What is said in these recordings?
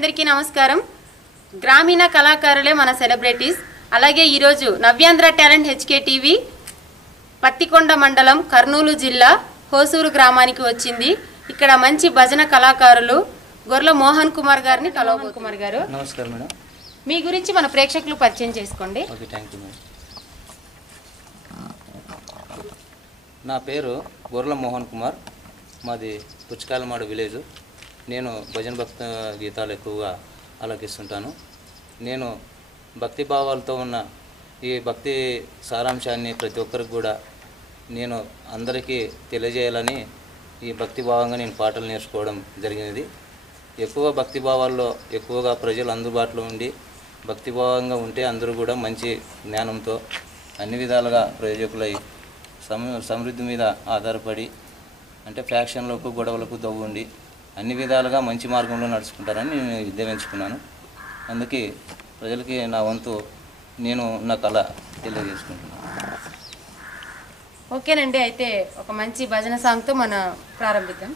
అందరికీ నమస్కారం. గ్రామీణ కళాకారులే మన సెలబ్రిటీస్. అలాగే ఈరోజు నవ్యాంధ్ర టాలెంట్ హెచ్కే టీవీ పత్తికొండ మండలం కర్నూలు జిల్లా హోసూరు గ్రామానికి వచ్చింది. ఇక్కడ మంచి భజన కళాకారులు గొర్ల మోహన్ కుమార్ గారిని కలవబోతున్నాం. కుమార్ గారు నమస్కారం మేడం. మీ గురించి మన ప్రేక్షకులు పరిచయం చేసుకోండి. Okay, thank you madam. నా పేరు గొర్ల మోహన్ కుమార్. మాది పుచ్చకాయలమాడు విలేజ్. నేను భజన భక్త గీతాలు ఎక్కువగా ఆలకిస్తుంటాను. నేను భక్తి భావాలతో ఉన్న ఈ భక్తి సారాంశాన్ని ప్రతి ఒక్కరికి కూడా నేను అందరికీ తెలియజేయాలని ఈ భక్తి భావంగా నేను పాటలు నేర్చుకోవడం జరిగినది. ఎక్కువ భక్తి భావాల్లో ఎక్కువగా ప్రజలు అందుబాటులో ఉండి భక్తి భావంగా ఉంటే అందరూ కూడా మంచి జ్ఞానంతో అన్ని విధాలుగా ప్రయోజకులై సమృద్ధి మీద ఆధారపడి అంటే ఫ్యాక్షన్లకు గొడవలకు దవ్వుండి అన్ని విధాలుగా మంచి మార్గంలో నడుచుకుంటారని నేను విద్యవించుకున్నాను. అందుకే ప్రజలకి నా వంతు నేను నా కళ తెలియజేసుకుంటున్నాను. ఓకేనండి, అయితే ఒక మంచి భజన సాంగ్తో మనం ప్రారంభిద్దాం.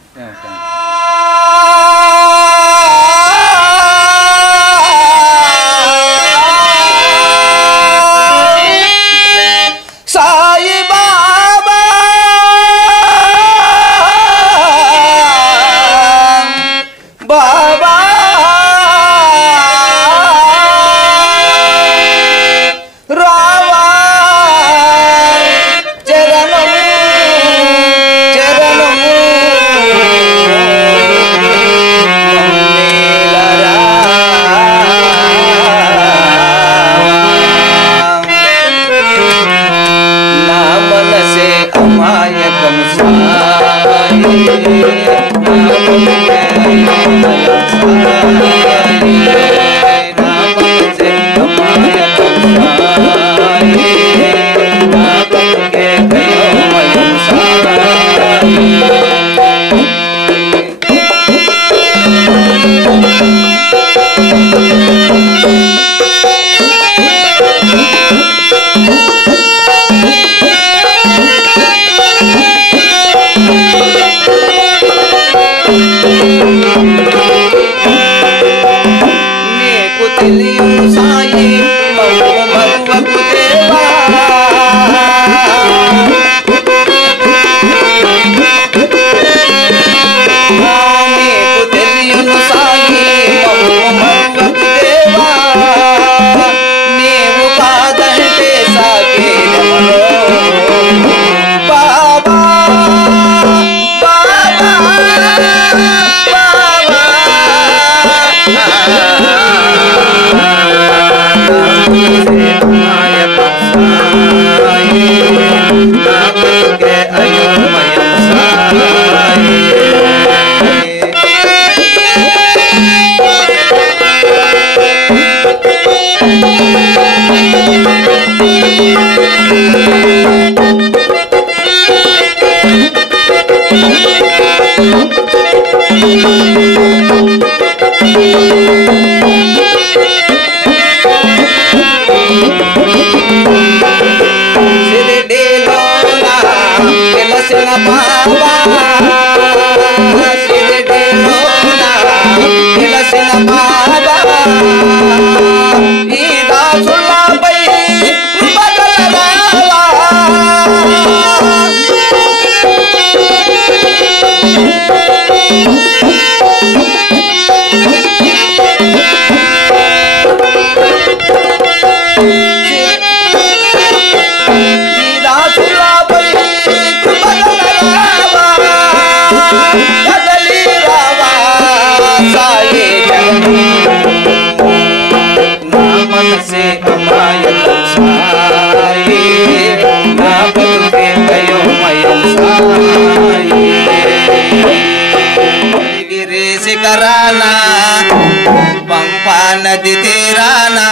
पंपा नदी तेराना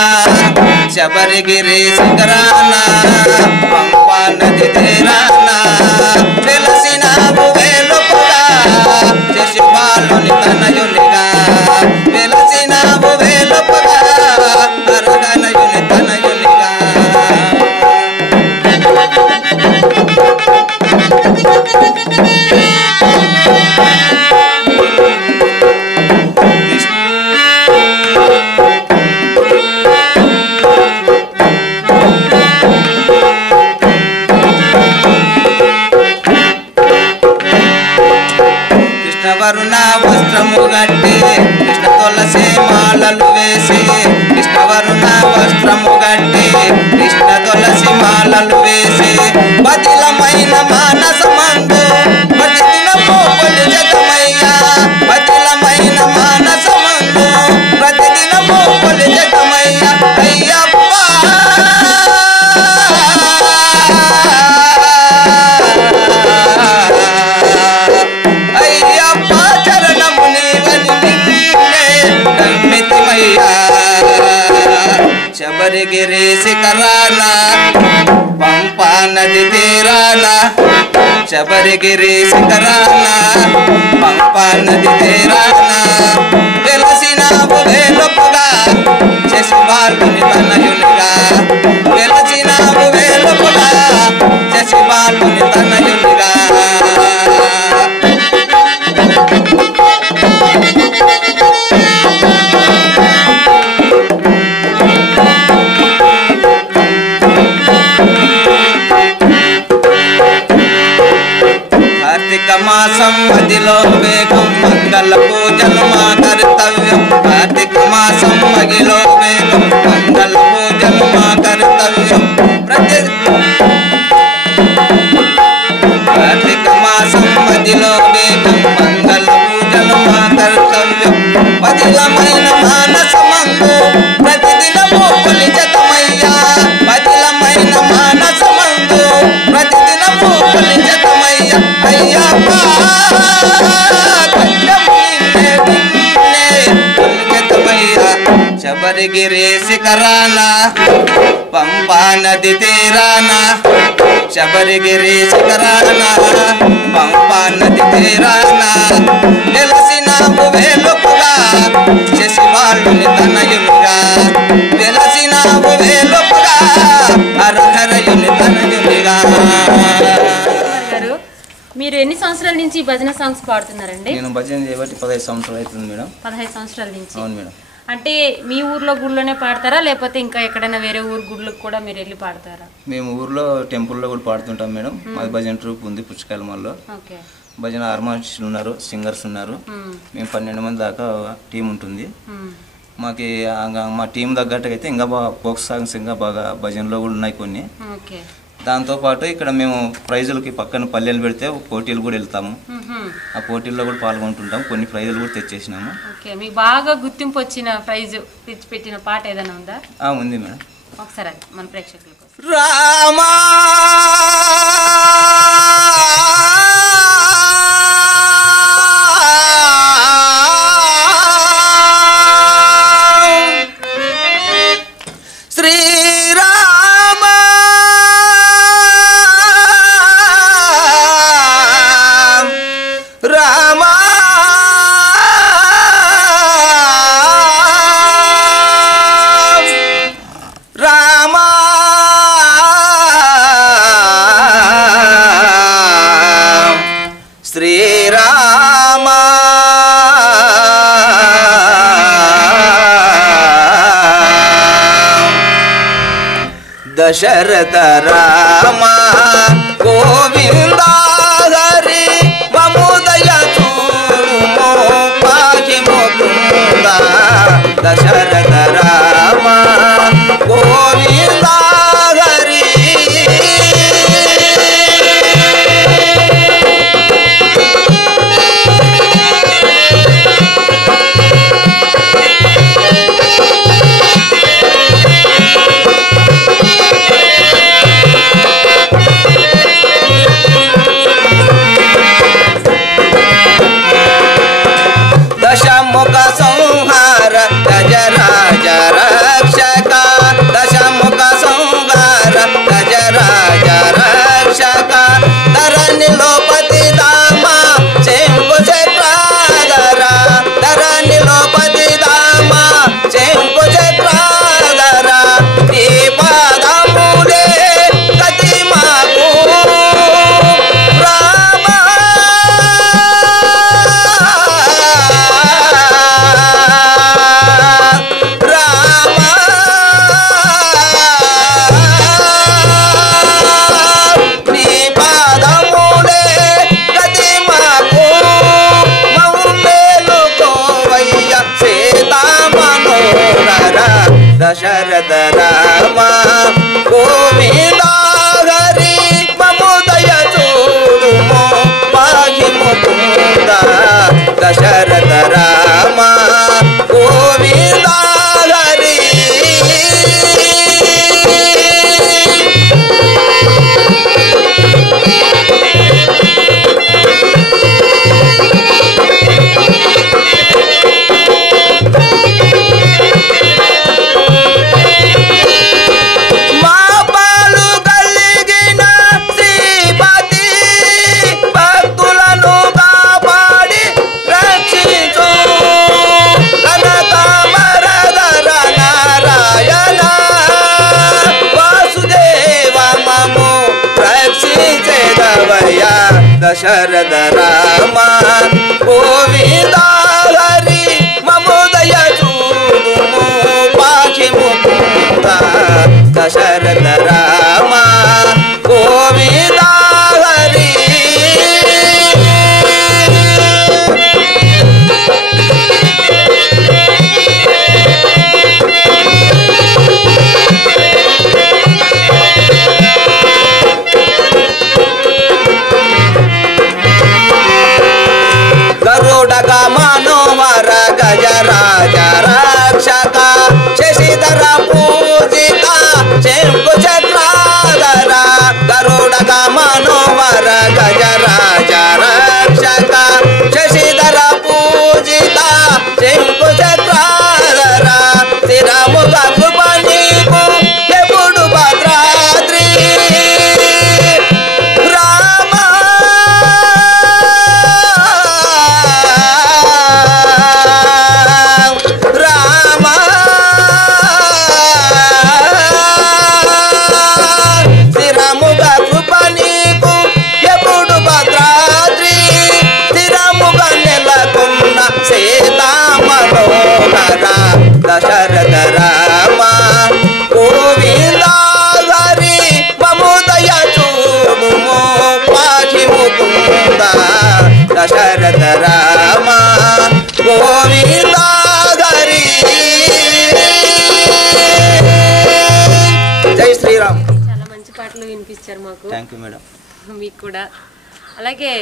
शबरगिरी शिखराना पंपा नदी तेराना వెలసిన బువేలుపుగా శిశుపాలుని తనయునిగా వెలసిన బువేలుపుగా అరగనయుని తనయునిగా కృష్ణవర్ణ వస్త్రము గట్టి కృష్ణ తులసి మాలలు వేసి కృష్ణవర్ణ వస్త్రము గట్టి కృష్ణ తులసి మాలలు వేసి పతిలమైన మానసమందు ప్రతిదినము కొలిచెదమయ్యా పతిలమైన మానసమందు ప్రతిదినము కొలిచెదమయ్యా అయ్యప్ప అయ్యప్ప చరణము నీవని నిన్నే నమ్మితిమయ్యా శబరిగిరి శిఖరాన పంపా నది తీరాన శబరిగిరి శిఖరాన పంపా నది తీరాన వెలసినావు వేలుపుగా శశిబాలుని తనయునిగా వెలసినావు వేలుపుగా శశిబాలుని తనయునిగా కార్తీక మాసం మదిలో వేగం మంగళ పూజలు మా కర్తవ్యం కార్తీక మాసం మదిలో వేగం మంగళ పూజలు మా కర్తవ్యం కార్తీక మాసం మదిలో వేగం మంగళ పూజలు మా కర్తవ్యం పదిలమైన మానసమందు ప్రతిదినము కొలిచెదమయ్యా పదిలమైన మానసమందు ప్రతిదినము కొలిచెదమయ్యా అయ్యప్ప శబరిగిరి శిఖరాన పంపా నది తీరాన శబరిగిరి శిఖరాన పంపా నది తీరాన వెలసినావు వేలుపుగా శశిబాలుని తనయునిగా వెలసినావు వేలుపుగా హరహరయుని తనయునిగా. మీరు ఎన్ని సంవత్సరాల నుంచి భజన సాంగ్స్ పాడుతున్నారండి? నేను భజన చేయబట్టి 15 సంవత్సరాలు అవుతుంది మేడం. 15 సంవత్సరాల నుంచి. అవును మేడం. అంటే మీ ఊర్లో గుడిలోనే పాడతారా లేకపోతే ఇంకా ఎక్కడైనా వేరే ఊరు గుళ్ళకి కూడా మీరు వెళ్ళి పాడతారా? మేము ఊర్లో టెంపుల్లో కూడా పాడుతుంటాం మేడం. మాది భజన ట్రూప్ ఉంది పుచ్చకాయలమల్లో. ఓకే. భజన హార్మోనిస్టులు ఉన్నారు, సింగర్స్ ఉన్నారు. మేము 12 మంది దాకా టీం ఉంటుంది. మాకు మా టీం తగ్గట్టుగా అయితే ఇంకా బాగా ఫోక్ సాంగ్స్ ఇంకా బాగా భజనలో కూడా ఉన్నాయి కొన్ని. ఓకే. దాంతోపాటు ఇక్కడ మేము ప్రైజులకి పక్కన పల్లెలు పెడితే పోటీలు కూడా వెళ్తాము. ఆ పోటీల్లో కూడా పాల్గొంటుంటాం. కొన్ని ప్రైజులు కూడా తెచ్చేసినాము. ఓకే. మీకు బాగా గుర్తింపు వచ్చిన ప్రైజ్ తెచ్చిపెట్టిన పాట ఏదైనా ఉందా? ఉంది మేడం. ఒకసారి అది మన ప్రేక్షకుల కోసం. రామా శ్రీరామ దశరథ రామ గోవింద హరి మముదయ చూడుమో పాహి ముకుంద దశరథ రామ గోవింద హరి దశరథ రామ గోవింద హరి మముదయ చూడుము పాహి ముకుంద దశరథ రామ గోవింద హరి దశరథ రామ గోవింద హరి మముదయ చూడుము పాహి ముకుంద దశరథ రామ గోవింద హరి మనోహర గజరాజ రక్షక శశిధర పూజిత శంకు చక్రాధర గరుడక మనోహర గజరాజ రక్షక శశిధర పూజిత శంకు చక్రాధర స్థిరముగ కృప నీకు ఎప్పుడు భద్రాద్రి దశరథ రామ గోవింద హరి మముదయ చూడుము పాహి ముకుంద దశరథ రామ గోవింద హరి జై శ్రీరామ్. చాలా మంచి పాటలు వినిపించారు మాకు. Thank you madam. మీకు కూడా. అలాగే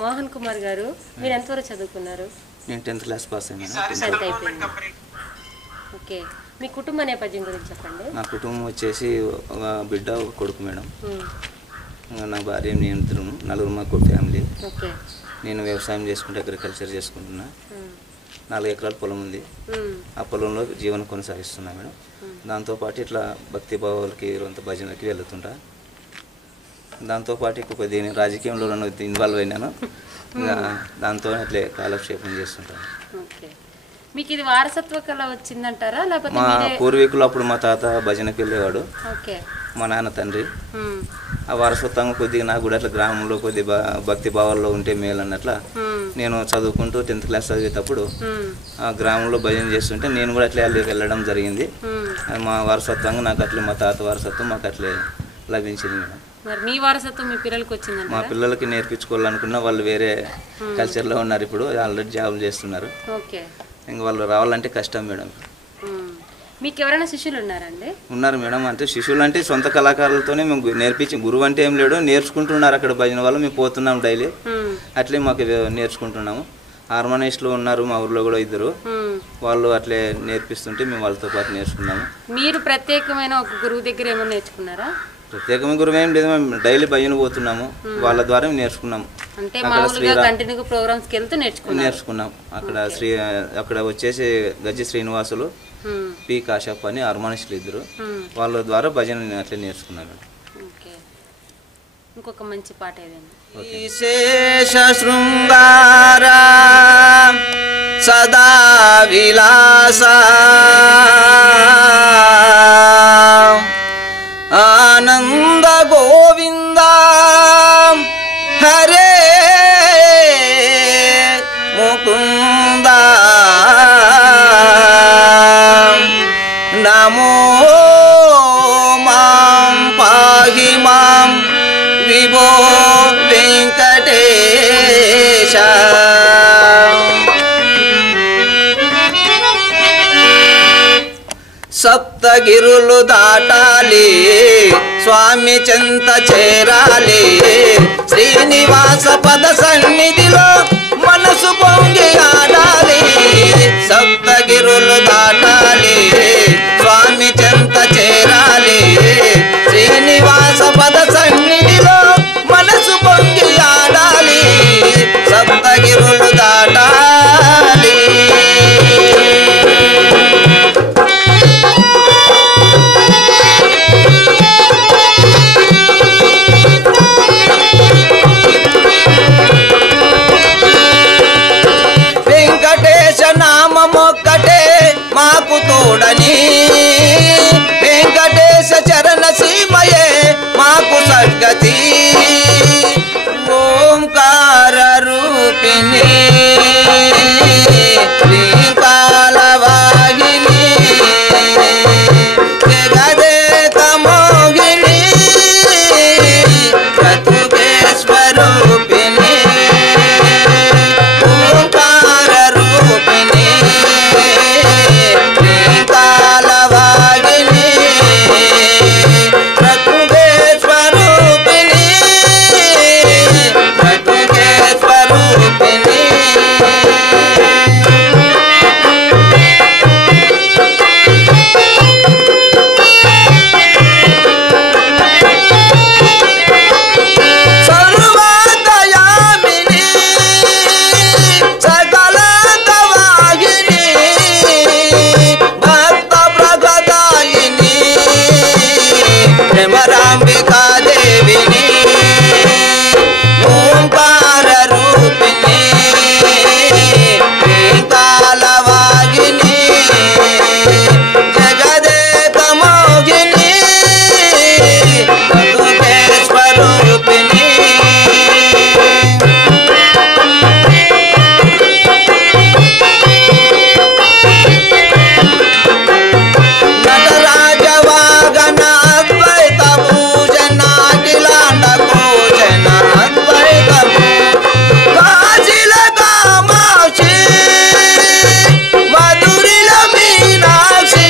మోహన్ కుమార్ గారు, మీరు ఎంతవరకు చదువుకున్నారు? నేను 10th క్లాస్ పాస్ అయ్యాను. 10th అయిపోయింది. ఓకే, మీ కుటుంబ నేపథ్యం గురించి చెప్పండి. నా కుటుంబం వచ్చేసి ఒక బిడ్డ ఒక కొడుకు మేడం. నా భార్య నేను నలుగురు మా ఫ్యామిలీ. ఓకే, నేను వ్యవసాయం చేసుకుంటే అగ్రికల్చర్ చేసుకుంటున్నా. 4 ఎకరాల పొలం ఉంది. ఆ పొలంలో జీవనం కొనసాగిస్తున్నా మేడం. దాంతోపాటు ఇట్లా భక్తి భావాలకి కొంత భజనలకి వెళ్తుంటా. దాంతోపాటు కొద్దిగా రాజకీయంలో ఇన్వాల్వ్ అయినాను. దాంతో అట్లే కాలక్షేపం చేస్తుంటాను. ఓకే, మీకు ఇది వారసత్వ కళ వచ్చిందంటారా లేకపోతే మా పూర్వీకులు అప్పుడు మా తాత భజనకి వెళ్ళేవాడు. ఓకే, మా నాన్న తండ్రి. ఆ వారసత్వంగా కొద్దిగా నాకు కూడా అట్లా గ్రామంలో కొద్దిగా భక్తి భావాల్లో ఉంటే మేలు అన్నట్ల నేను చదువుకుంటూ 10th క్లాస్ చదివేటప్పుడు ఆ గ్రామంలో భజన చేస్తుంటే నేను కూడా అట్లా వెళ్ళడం జరిగింది. మా వారసత్వంగా నాకు అట్లే మా తాత వారసత్వం మాకు అట్లే లభించింది మేడం. మరి మీ వారసత్వం మీ పిల్లలకి వచ్చిందండి? మా పిల్లలకి నేర్పించుకోవాలనుకున్నా వాళ్ళు వేరే కల్చర్లో ఉన్నారు. ఇప్పుడు ఆల్రెడీ జాబులు చేస్తున్నారు. ఓకే, ఇంకా వాళ్ళు రావాలంటే కష్టం మేడం. మీకు ఎవరైనా శిష్యులు ఉన్నారండి? ఉన్నారు మేడం. అంటే శిష్యులు అంటే సొంత కళాకారులతోనే మేము నేర్పించి, గురువు అంటే ఏం లేడు, నేర్చుకుంటున్నారు అక్కడ భజన వాళ్ళు. మేము పోతున్నాం డైలీ, అట్లే మాకు నేర్చుకుంటున్నాము. హార్మోనిస్టులు ఉన్నారు మా ఊర్లో కూడా 2. వాళ్ళు అట్లే నేర్పిస్తుంటే మేము వాళ్ళతో పాటు నేర్చుకున్నాము. మీరు ప్రత్యేకమైన ఒక గురువు దగ్గర ఏమైనా నేర్చుకున్నారా? ప్రత్యేకమైన గురువు ఏం లేదు, మేము డైలీ భజన పోతున్నాము. వాళ్ళ ద్వారా నేర్చుకున్నాము. అంటే మామూలుగా కంటిన్యూ ప్రోగ్రామ్స్కి వెళ్తూ నేర్చుకున్నాం. అక్కడ వచ్చేసి గజ్జి శ్రీనివాసులు, పి కాశప్ప అని హార్మోనిస్టులు 2. వాళ్ళ ద్వారా భజన అట్లే నేర్చుకున్నాను. ఓకే, ఇంకొక మంచి పాట ఏదైనా? విశేష శృంగార సదా విలాస ఆనంద గోవింద హరే ముకుంద నమో మాం పాహి మాం విభో వెంకటేశ. సప్తగిరులు దాటాలి స్వామి చెంత చేరాలి శ్రీనివాస పద సన్నిధిలో మనసు పొంగి ఆడాలి సప్తగిరులు దాటాలి స్వామి చెంత చేరాలి శ్రీనివాస పద సన్నిధిలో మనసు పొంగి ఆడాలి సప్తగిరులు దాటాలి నామమొక్కటే మాకు తోడని వెంకటేశ చరణ సీమయే మాకు సద్గతి ఓంకార రూపిణి శ్రీకాళవాహిని జగదేక మోహిని బ్రతుకే స్వరూపిణి ఓంకార రూపిణి శ్రీకాళవాహిని బ్రతుకే స్వరూపిణి బ్రతుకే స్వరూపిణి సర్వదయామిని సకలతవాహిని భక్త ప్రగదాయిని భ్రమరాంబికా దేవిని ఓంకార రూపిణి శ్రీకాళవాహిని జగదేక మోహిని బ్రతుకే స్వరూపిణి నటరాజవాగన అద్వైత భూషణ అఖిలాండ భూషణ అద్వైత కాశీల కామాక్షి మధురిల మీనాక్షి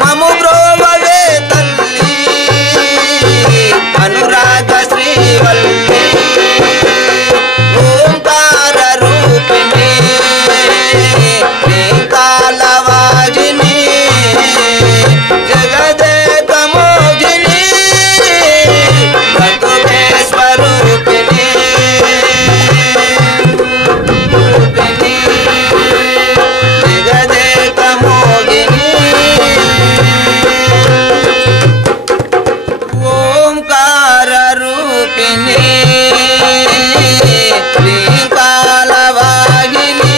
మము బ్రోవవే తల్లి అనురాగ శ్రీవల్లి ఓంకార రూపిణి శ్రీకాళవాహిని జగదేక మోహిని బ్రతుకే స్వరూపిణి రూపిణి జగదేక మోహిని ఓంకార రూపిణి శ్రీకాళవాహిని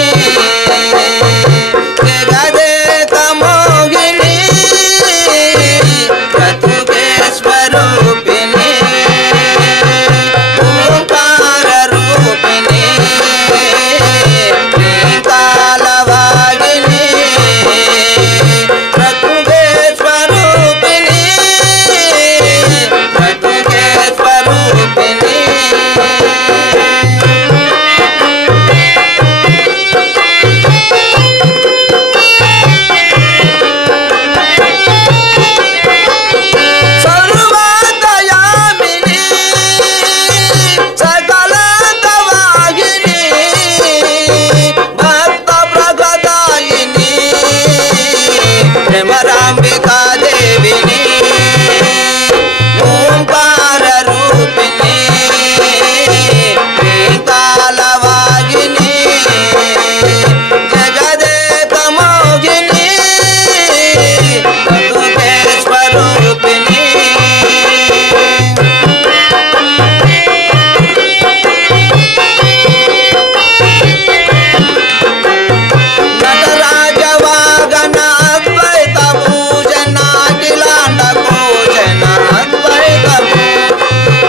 జగదేక మోహిని బ్రతుకే స్వరూపిణి ఓంకార రూపిణి శ్రీకాళవాహిని బ్రతుకే స్వరూపిణి బ్రతుకే స్వరూపిణి సర్వదయామిని సకలతవాహిని భక్త ప్రగదాయిని భ్రమరాంబికా దేవిని ఓంకార రూపిణి శ్రీకాళవాహిని జగదేక మోహిని బ్రతుకే స్వరూపిణి నటరాజవాగన అద్వైత భూషణ అఖిలాండ భూషణ అద్వైత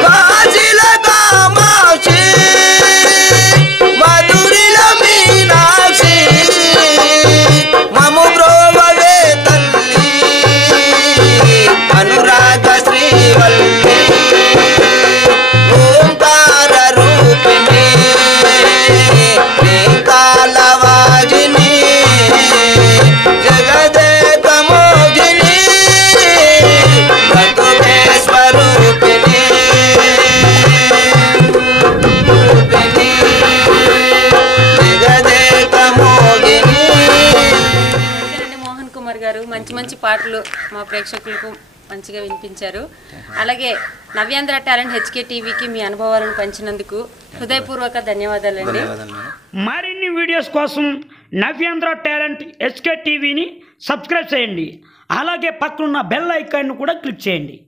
కాశీల కామాక్షి మధురిల మీనాక్షి మము బ్రోవవే తల్లి పాటలు మా ప్రేక్షకులకు మంచిగా వినిపించారు. అలాగే నవ్యాంధ్ర టాలెంట్ హెచ్కే టీవీకి మీ అనుభవాలను పంచినందుకు హృదయపూర్వక ధన్యవాదాలండి. మరిన్ని వీడియోస్ కోసం నవ్యాంధ్ర టాలెంట్ హెచ్కే టీవీని సబ్స్క్రైబ్ చేయండి. అలాగే పక్కనున్న బెల్ ఐకాన్ను కూడా క్లిక్ చేయండి.